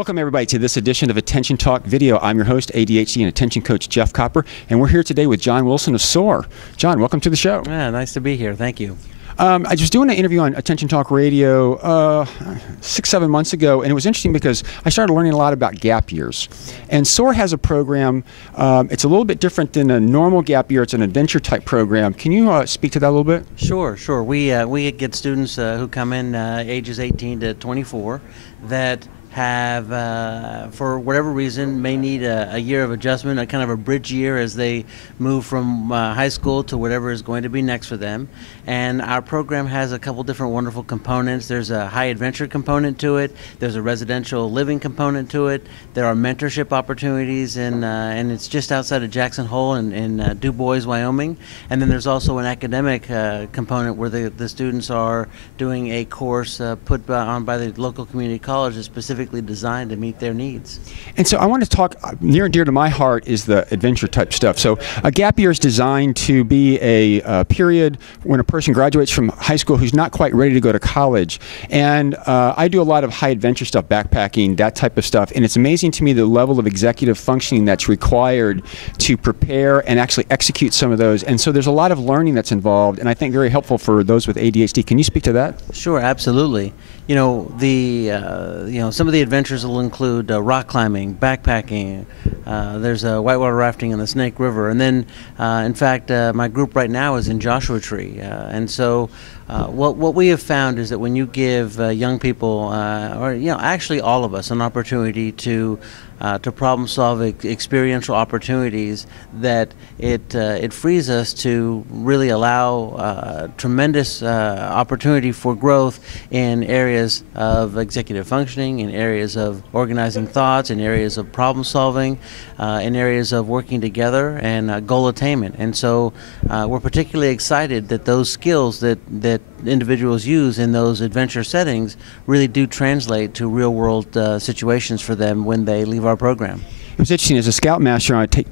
Welcome everybody to this edition of Attention Talk Video. I'm your host, ADHD and Attention Coach Jeff Copper, and we're here today with John Wilson of SOAR. John, welcome to the show. Yeah, nice to be here. Thank you. I was doing an interview on Attention Talk Radio 6-7 months ago, and it was interesting because I started learning a lot about gap years. And SOAR has a program. It's a little bit different than a normal gap year. It's an adventure type program. Can you speak to that a little bit? Sure. We get students who come in ages 18 to 24 that have, for whatever reason, may need a year of adjustment, a kind of a bridge year as they move from high school to whatever is going to be next for them. And our program has a couple different wonderful components. There's a high adventure component to it. There's a residential living component to it. There are mentorship opportunities, and it's just outside of Jackson Hole in Du Bois, Wyoming. And then there's also an academic component where the students are doing a course put on by the local community college that's specifically designed to meet their needs. And so I want to talk, near and dear to my heart is the adventure type stuff. So a gap year is designed to be a period when a person graduates from high school who's not quite ready to go to college. And I do a lot of high adventure stuff, backpacking, that type of stuff. And it's amazing to me the level of executive functioning that's required to prepare and actually execute some of those. And so there's a lot of learning that's involved, and I think very helpful for those with ADHD. Can you speak to that? Sure, absolutely. You know, some of the adventures will include rock climbing, backpacking. There's whitewater rafting in the Snake River, and then, in fact, my group right now is in Joshua Tree. And so, what we have found is that when you give young people, or actually all of us, an opportunity to problem solve experiential opportunities, that it frees us to really allow tremendous opportunity for growth in areas of executive functioning, in areas of organizing thoughts, in areas of problem solving, in areas of working together and goal attainment. And so we're particularly excited that those skills that individuals use in those adventure settings really do translate to real world situations for them when they leave our program. It was interesting, as a scoutmaster, I take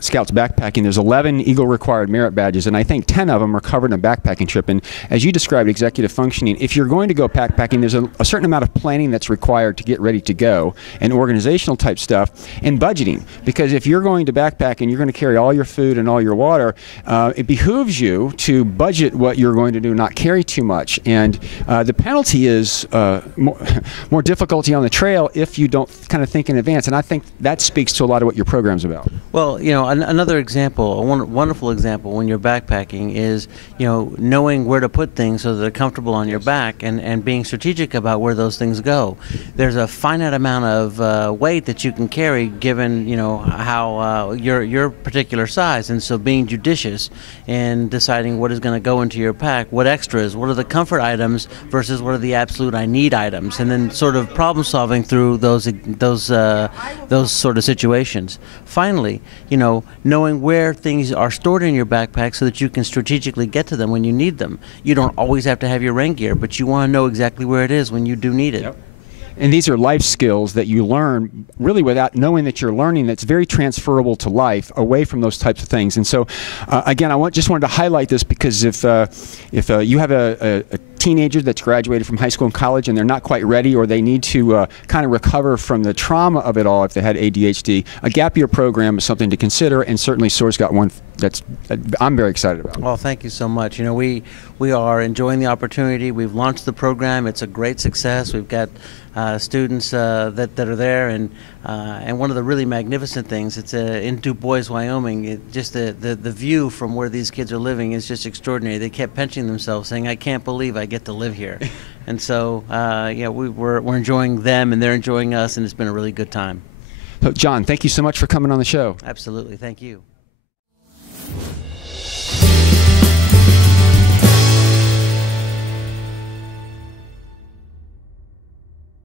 scouts backpacking. There's 11 Eagle required merit badges, and I think 10 of them are covered in a backpacking trip. And as you described, executive functioning, if you're going to go backpacking, there's a certain amount of planning that's required to get ready to go, and organizational type stuff, and budgeting. Because if you're going to backpack and you're going to carry all your food and all your water, it behooves you to budget what you're going to do, not carry too much. And the penalty is more difficulty on the trail if you don't kind of think in advance. And I think that speaks to a lot of what your program's about. Well, another example, a wonderful example when you're backpacking is, knowing where to put things so that they're comfortable on your back, and being strategic about where those things go. There's a finite amount of weight that you can carry given, how your particular size, and so being judicious in deciding what is going to go into your pack, what extras, what are the comfort items versus what are the absolute I need items, and then sort of problem solving through those sort of situations. Finally, knowing where things are stored in your backpack so that you can strategically get to them when you need them. You don't always have to have your rain gear, but you want to know exactly where it is when you do need it. Yep. And these are life skills that you learn really without knowing that you're learning, that's very transferable to life away from those types of things. And so, again, just wanted to highlight this because if you have a teenager that's graduated from high school and college and they're not quite ready, or they need to kind of recover from the trauma of it all if they had ADHD, a gap year program is something to consider, and certainly SOAR's got one that's I'm very excited about. Well, thank you so much. We are enjoying the opportunity. We've launched the program. It's a great success. We've got students that are there, and one of the really magnificent things, it's in Du Bois, Wyoming. Just the view from where these kids are living is just extraordinary. They kept pinching themselves, saying, "I can't believe I get to live here." And so, we're enjoying them, and they're enjoying us, and it's been a really good time. So, John, thank you so much for coming on the show. Absolutely, thank you.